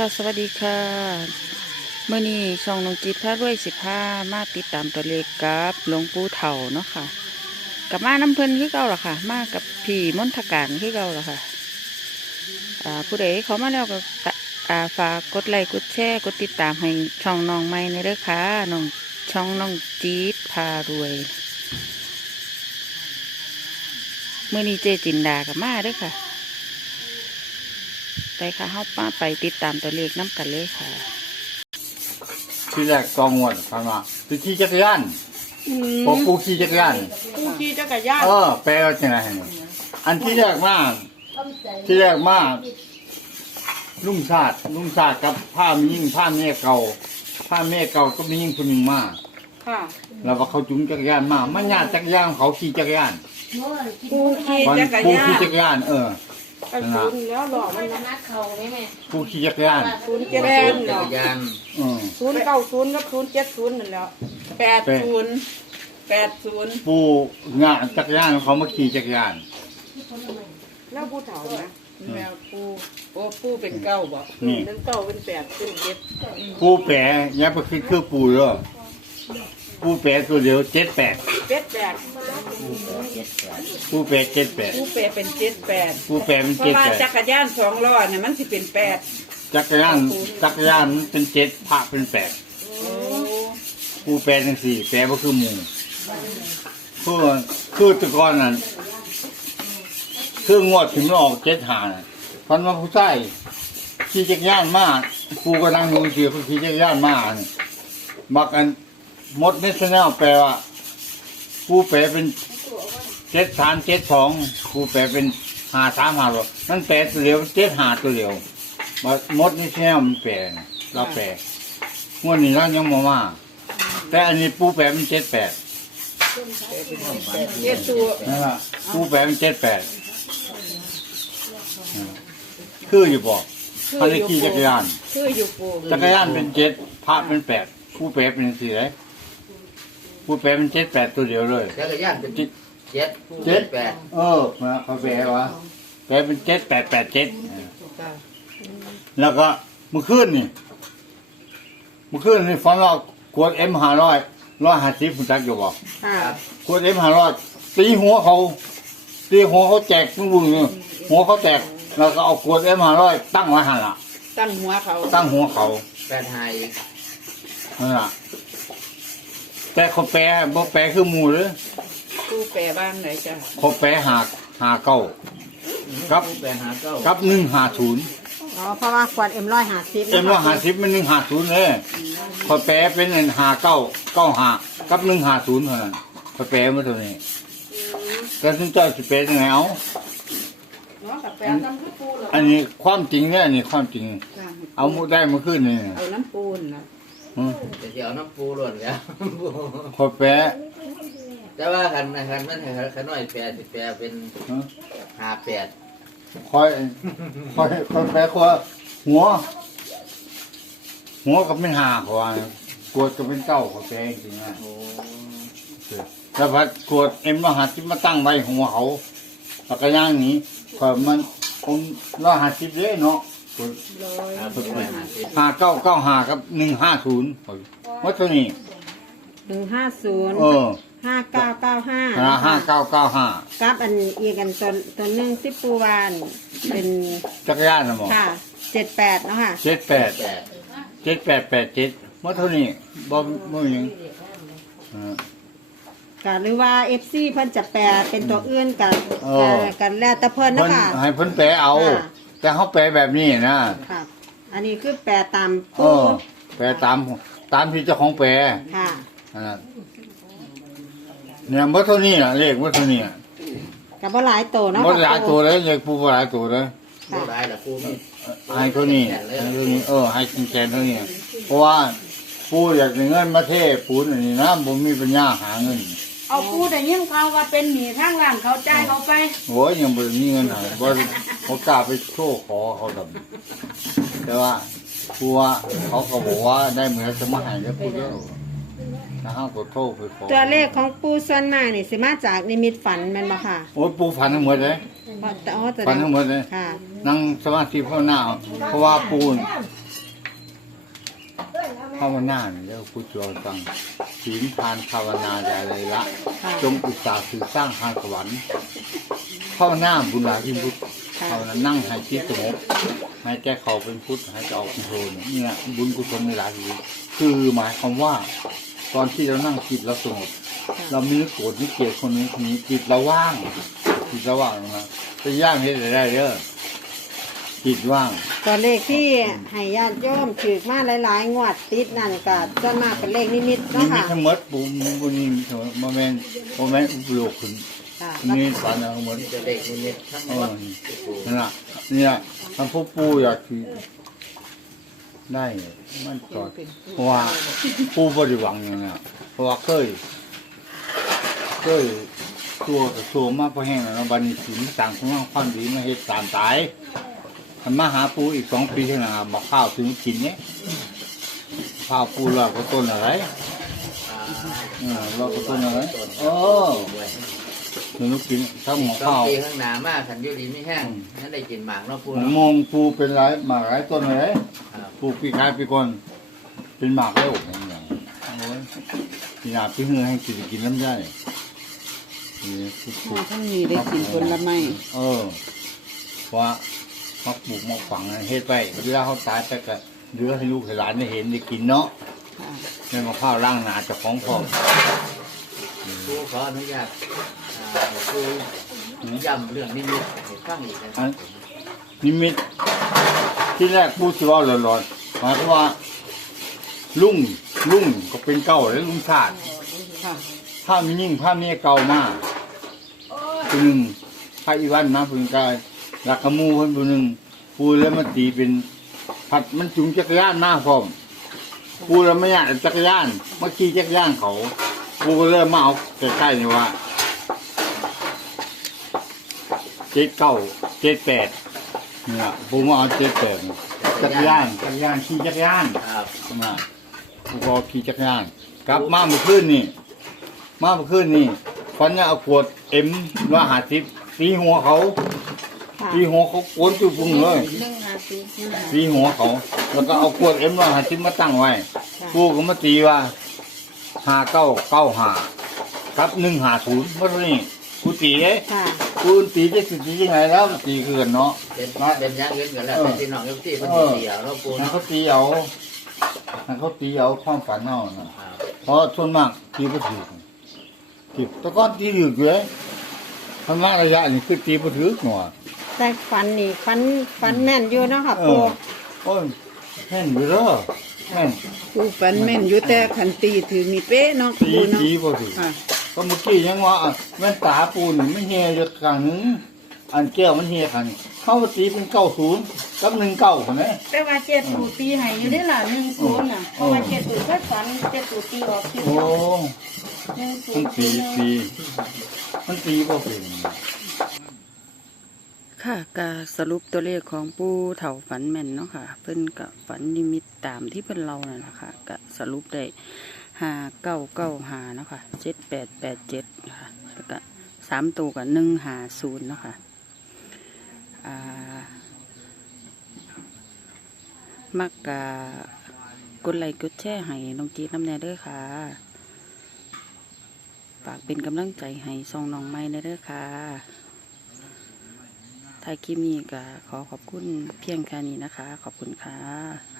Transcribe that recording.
ค่ะสวัสดีค่ะเมื่อนี้ช่องนงจิตพระรวยสิบห้ามาติดตามตัวเลขกับหลวงปู่เถาเนาะค่ะกับมาน้ำเพลินคือเก่าหรอค่ะ มากับพี่มนทการคือเก่าหรอค่ะอ่าผู้ใดเขามาแล้วก็อ่าฝากกดไลค์กดแชร์กดติดตามให้ช่องน้องใหม่ในเด้อค่ะน้องช่องน้องจี๊ดพารวยเมื่อนี้เจจินดากับมาเด้อค่ะ ไปค่ะเฮาป้าไปติดตามตัวเลขน้ำกันเลยค่ะ ที่แรกกองงวดฟังว่าคือขี่จักรยานพอปูขี่จักรยานผู้ขี่จักรยานเออแปลว่าจังไงนี่อันที่แรกมาที่แรกมาลุงชาติลุงชาติกับผ้ามียิ่งผ้าเมียเก่าผ้าเมียเก่าก็มียิ่งคนหนึ่งมาค่ะแล้วว่าเขาจุงจักรยานมามันญาติจักรยานเขาขี่จักรยานผู้ขี่วันจักรปูยาขี่นจักรยานเออ กระสุนแล้วหล่อมันนัดเขาไหมแม่ปูขี่จักรยานศูนย์เจ็ดแม่ศูนย์จัเนาะกรยานเออศูนย์เก้าศูนย์กับศูนย์เจ็ดศูนย์นั่นแหล้วแปดศูนย์แปดศูนย์ปูงานจักรยานเขามาขี่จักรยาน แล้วผู้เฒ่านะแมวปูโอ้ปูเป็นเก้าบ่นี่เป็นเก้าเป็นแปดเป็นเจ็ดปูแปะเนี่ยไปคือคือปูเด้อปูแปะตัวเดียวเจ็ดแปดเจ็ดแปด ปูแปะเจ็ดแปดปูเปเป็นเจ็ดแปดปูแปะมันเพเจ็ราะดว่าแปดจักรยานสองล้อเนี่ยมันสิเป็นแปดจักรยานจักรยานมันเป็นเจ็ดพระเป็นแปดโอ้ปูแปะทั้งสี่แปะก็คือหมูคือคือแตะกอนนั่นคืองวดถึงออกเจ็ดหาน่ะพันว่าผู้ใต้ขี่จักรยานมาปูก็นั่งดูเสียเขาขี่จักรยานมานี่มักอันมดเมสแนลแปลว่าปูแปลเป็น เจ็ดสามเจ็ดสองปูแปลเป็นหาสามหาหรอกนั่นแปลตัวเดียวเจ็ดหาตัวเดียวมามดนี่แค่มันแปลนะเราแปลงวดนี้เรายังมามาแต่อันนี้ปูแปลเป็นเจ็ดแปดเจ็ดตัวนั่นละปูแปลเป็นเจ็ดแปดอืมคืออยู่บอกเขาได้ขี่จักรยานคืออยู่ปูจักรยานเป็นเจ็ดพระเป็นแปดปูแปลเป็นสี่เลยปูแปลเป็นเจ็ดแปดตัวเดียวเลยจักรยานเป็น เจ็ดเจ็ดเจ็ด แปดเออมาเขาแปลว่าแปลเป็นเจ็ดแปดแปดเจ็ดแล้วก็เมื่อคืนนี่เมื่อคืนนี่ฟันเราขวดเอ็มห้าร้อยร้อยห้าสิบคุณจักอยู่บอกค่ะ ขวดเอ็มห้าร้อยตีหัวเขา ตีหัวเขาแจกมึงบุ้งเลยหัวเขาแตกแล้วก็เอาขวดเอ็มห้าร้อยตั้งไว้หันละตั้งหัวเขาตั้งหัวเขาแปดไฮนั่นละแต่เขาแปลบ่แปลคือหมูเลย ปูแปรบ้างไหนจ้ะเขาแปลหาหาเก้า ครับปูแปรหาเก้ากับหนึ่งหาศูนย์อ๋อเพราะว่าขวดเอ็มร้อยห้าสิบเอ็มว่าหาสิบมันหนึ่งหาศูนย์เลยพอแปลเป็นอันหาเก้าเก้าหากับหนึ่งหาศูนย์เท่านั้นพอแปลมาเท่านี้ก็ถึงเจ้าสิแปลยังไงเอาเนาะกับแปรตั้งคือปูเหรออันนี้ความจริงเนี่ยอันนี้ความจริงจ้ะเอามุได้มาขึ้นนี่เอาน้ำปูนนะอืมจะเอาน้ำปูหล่นแล้วพอแปล แต่ว่าคันคันมันคันน้อยแปดสิแปดเป็นฮะหาแปดคอยคอยคอยแปลกว่าหัว หัวก็เป็นหาขวานกวดก็เป็นเก้าขอแปลจริงๆนะโอ้แล้วพัดกวดเอ็มรหัสที่มาตั้งไว้หัวเขาแล้วก็ย่างหนี้ก็มันผมรหัสสิบเลยเนาะกดหาเพิ่มไปหาสิห้าเก้าเก้าห้ากับหนึ่งห้าศูนย์ว่าตัวนี้หนึ่งห้าศูนย์เออ ห้าเก้าเก้าห้าห้าห้าเก้าเก้าห้ากับอันอีกอันตัวตัวหนึ่งที่ปูวานเป็นจักรยานนะหมอค่ะเจ็ดแปดเนาะค่ะเจ็ดแปดแปดเจ็ดแปดแปดเจ็ดว่าเท่านี้บ่บ่ยังเออก็หรือว่าเอฟซีเพิ่นจะแปลเป็นตัวอื่นกันเออกันแล้วแต่เพิ่นเพิ่เนาะนค่ะให้เพิ่นแปลเอาค่ะแต่เขาแปลแบบนี้นะค่ะอันนี้คือแปลตามเอปูอแปลตามตามที่เจ้าของแปลค่ะอ่า เนี่ยเมื่อเท่านี้น่ะเลขเมื่อเท่านี้น่ะกับว่าหลายตัวเนาะบ่ค่ะหลายตัวเลยเลขผู้บ่หลายตัวเลยปูร้ายละปูมีให้เท่านี้ให้เท่านี้เออให้กินแกนเท่านี้เพราะว่าปูอยากได้เงินมาเทปูนอันนี้นะผมมีปัญญาหาเงินเอาผู้แต่ยิ่งเขาว่าเป็นหนีทางร้านเขาจ่ายเขาไปโอ้ยยังบ่มีเงินหาบ่บ่กล้าไปโชว์ขอเขาดำแต่ว่าปูว่าเขาก็บอกว่าได้เหมือนจะมาให้ได้พูด แล้วถ้าเฮาก็โทรไปขอตัวเลขของปูส่วนมากนี่สิมาจากนิมิตฝันแม่นบ่ค่ะโอ้ยปูฝันทั้งหมดเลยแต่อ๋อแต่ฝันทั้งหมดเลยค่ะ นั่งสมาธิภาวนาเพราะว่าปูนภาวนาเนี่ยเรียกว่าพุทธวตังศีลทานภาวนาอย่าเลยละ ค่ะ จงอุตสาห์สื่อสร้างทางสวรรค์ภาวนาบุญหลายที่พุทธค่ะ ภาวนานั่งให้จิตสงบให้แก้เขาเป็นพุทธให้จะออกเป็นโทนเนี่ยบุญกุศลในหลายที่คือหมายความว่า ตอนที่เรานั่งจิตเราสงบเรามีโกรธมีเกลียดคนนี้คนนี้จิตเราว่าง จิตเราว่างนะจะย่างให้ได้เด้อจิตว่างตัวเลขที่ให้ญาติโยมถือมาหลายๆ งวดติดนั่นก็ส่วนมากเป็นเลขนิมิตนี่เนาะมีค่ะทั้งหมดปูบุญนี่มีทั้งหมดโมเมนต์โมเมนต์อุปโลกขึ้นค่ะนี่ฝันทั้งหมดนี่จะเด็กนิดๆทั้งเอหมอดปูนั่นน่ะเนี่ยท่านผู้ปูอยากคือ ได้ มันจอดเพราะว่าปูบริวังอย่างเนี้ยเพราะว่าเคย เคยตัวกับตัวมาพอแห้งแล้วบัดนสิมสั่งของเราความดีมาเฮ็ดตามตายมันมาหาปูอีกสองปีข้างหน้าบอกข้าวถึงกินเนี่ยข้าวปูเราก็ต้นอะไรเราก็ต้นอะไรเออหนูกินทั้งหมอข้าวปีข้างหน้ามากขันยุดีไม่แห้งนั่นได้กินหมากเนาะปูหมองปูเป็นไรหมากไรต้นอะไร ครับปูปีกายปีก่อนเป็นหมากแล้วอย่างเงี้ยโอ้ยปีหน้าปีเหือให้กินกินน้ำได้นี่คือปลูกท่านมีได้กินผลไม้เออเพราะว่ามาปลูกมาฝังเฮ็ดไปเวลาเขาตายไปก็เหลือให้ลูกให้หลานได้เห็นได้กินเนาะค่ะไม่มาข้าวร่างหนาเจากของพ่อปูขออนุญาตอ่าปูย้ำเรื่องนิมิตให้ฟังอีกนะคอัรับนนิมิต ที่แรกพูดสิว่าหลอนๆหมายความว่า ลุงลุงก็เป็นเก่าแล้วลุงชาติค่ะถ้ามียิ่งภาพนี้เก่ามากตัวหนึ่งพระอีวันมาเป็นกายรักขมูคนตัวหนึ่งปูแล้วมันตีเป็น ผัดมันจุงจักรยานมาพร้อมปูแล้วไม่อยากจักรยานมาขี่จักรยานเขาปูก็เริ่มมาเอาใกล้ๆนี่ว่าเจ็ดเก้าเจ็ดแปด เนี่ยปูมาเอาเจ็ดแปดนี่จักรยานจักรยานขี่จักรยานครับมาผู้กอขี่จักรยาน กลับมาเมื่อคืนนี่มาเมื่อคืนนี่ฟันเนี่ยเอาขวดเอ็มว่าหาทิพตีหัวเขาค่ะตีหัวเขาโกนจุพุงเลยหนึ่งห้าสี่หนึ่งห้าตีหัวเขา แล้วก็เอาขวดเอ็มว่าหาทิพมาตั้งไว้กูก็มาตีว่าหาเก้าเก้าหาครับหนึ่งหาศูนย์เมื่อนี้ กูตีเอ้ยค่ะ กูตีจะสิตียังไงแล้วตีเกินเนาะเป็นเป็นอยังเงินกันแล้วเป็นพี่น้องเอฟซีเป็นเดียวเนาะปูให้เนาะเขาตีเอาให้เขาตีเอาความฝันเอานะครับเพราะส่วนมากตีบ่ถือตีแต่ก้อนตีถืออยู่เลยธรรมะระยะนี่คือตีบ่ถือหนัวแต่ฟันนี่ฟันฟันแม่นอยู่เนาะค่ะเอปูอโอ้ยแม่นอยู่เด้อแม่นปูฟันแม่นอยู่แต่ขันตีถือมีเป๊ะเนาะตีปูเนาะตีบ่ถือ ค่ะ ก็เมื่อกี้ยังว่าอะแม่นตาปูนี่ไม่เฮียอยู่ข้างหนึงอันแก้วมันเฮียข้างนี้เขาว่าตีเป็น90กับ19คนนี้แต่ว่าเจ็ดตูตีให้อยู่ได้ล่ะหนึ่งศูนย์น่ะเพราะว่าเจ็ดตูเคยฝันเจ็ดตูตีออกที่โอ้หนึ่งศูมันนย์ตีตีมันตีบ่เป็น ค่ะกาสรุปตัวเลขของปูเถาฝันแม่นเนาะค่ะ เพิ่นกับฝันนิมิตตามที่เพิ่นเรานั่นแหละค่ะกะสรุปได้ ห้าเก้าเก้าหาเนาะค่ะเจ็ดแปดแปดเจ็ดค่ะแล้วก็สามตัวกับหนึ่งหาศูนย์เนาะค่ะอ่ามักกะกดไลค์กดแชร์ให้น้องจีน้ำแน่ด้อค่ะฝากเป็นกำลังใจให้ซองน้องไม้เด้อค่ะท้ายคลิปนี้ก็ขอขอบคุณเพียงแค่นี้นะคะ ขอบคุณค่ะ